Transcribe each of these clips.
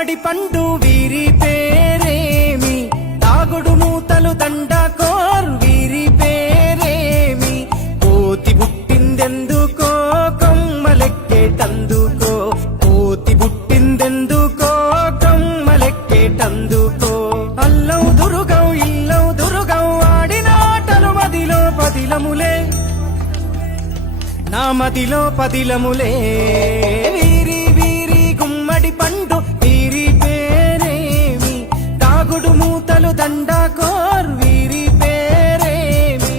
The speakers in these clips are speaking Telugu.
గుమ్మడి పండు వీరి పేరేమి, తాగుడు మూతలు దండాకోర్ వీరి పేరేమి, కోతి పుట్టిందెందుకో కొమ్మలెక్కేటందుకో, కోతి పుట్టిందెందుకో కొమ్మలెక్కేటందుకో, అల్లం దురుగం ఇల్లం దురుగం ఆడిన ఆటలు మదిలో పదిలములే, నా మదిలో పదిలములే, వీరి వీరి గుమ్మడి పండు వీరి పేరేమి, తాగుడు మూతలు దండాకోర్ వీరి పేరేమి.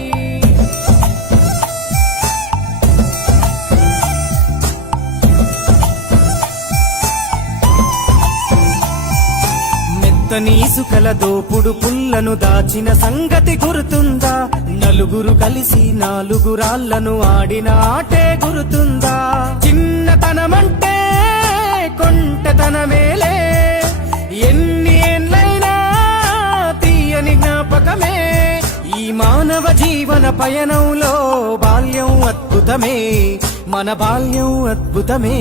మెత్తని ఇసుకల దోపుడు పుల్లను దాచిన సంగతి గుర్తుందా, నలుగురు కలిసి నాలుగురాళ్లను ఆడిన ఆటే గుర్తుందా, చిన్నతనమంటే కొంటెతనమేలే, ఎన్ని ఏళ్ళైనా తీయని జ్ఞాపకమే, ఈ మానవ జీవన పయనంలో బాల్యం అద్భుతమే, మన బాల్యం అద్భుతమే,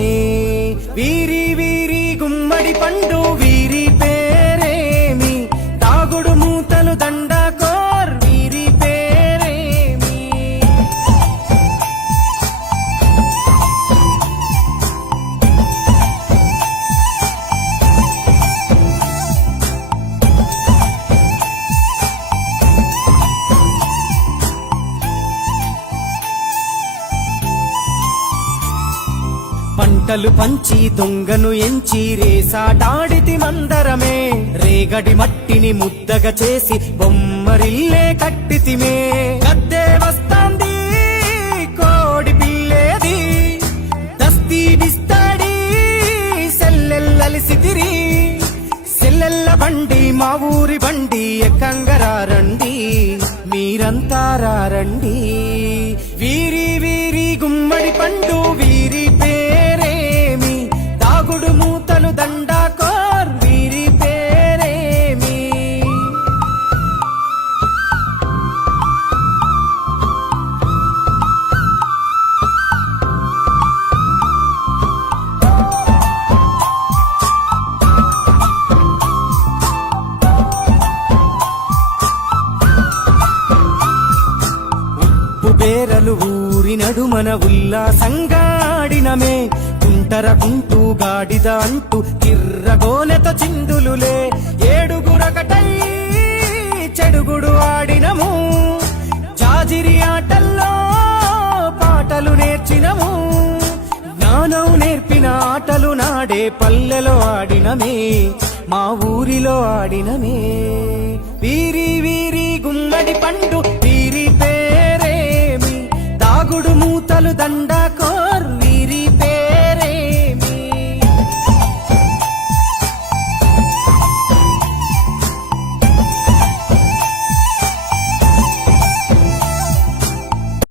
వీరి వీరి గుమ్మడి పండు వీరి పేరేమి, తాగుడు మూతలు దండాకోర్ వీరి పేరేమి. పంటలు పంచి దొంగను ఎంచి రేసాటాడితి మందరమే, రేగడి మట్టిని ముద్దగా చేసి బొమ్మరిల్లే కట్టితిమే, గద్దే వస్తాంది కోడి పిల్లేది, దస్తీ బిస్తాడి సెల్లెల్లలిసితిరి, సెల్లెల్ల బండి మా ఊరి బండి ఎక్కంగరారండి, మీరంతా రారండి, వీరి వీరి గుమ్మడి పండు వీరి పేరేమి, తాగుడు మూతలు దండాకోర్ వీరి పేరేమి. ఉప్పు బేరలు ఊరి నడుమన ఉల్లాసంగా ఆడినమే, కుంటరకుంటూ గాడిద అంటూ కిర్రగోనెతో చిందులులే, ఏడుగురకటై చెడుగుడు ఆడినము, జాజిరి ఆటల్లో పాటలు నేర్చినము, జ్ఞానం నేర్పిన ఆటలు నాడే పల్లెలో ఆడినమే, మా ఊరిలో ఆడినమే, వీరి వీరి గుమ్మడి పండు వీరి పేరేమి, తాగుడు మూతలు దండాకోర్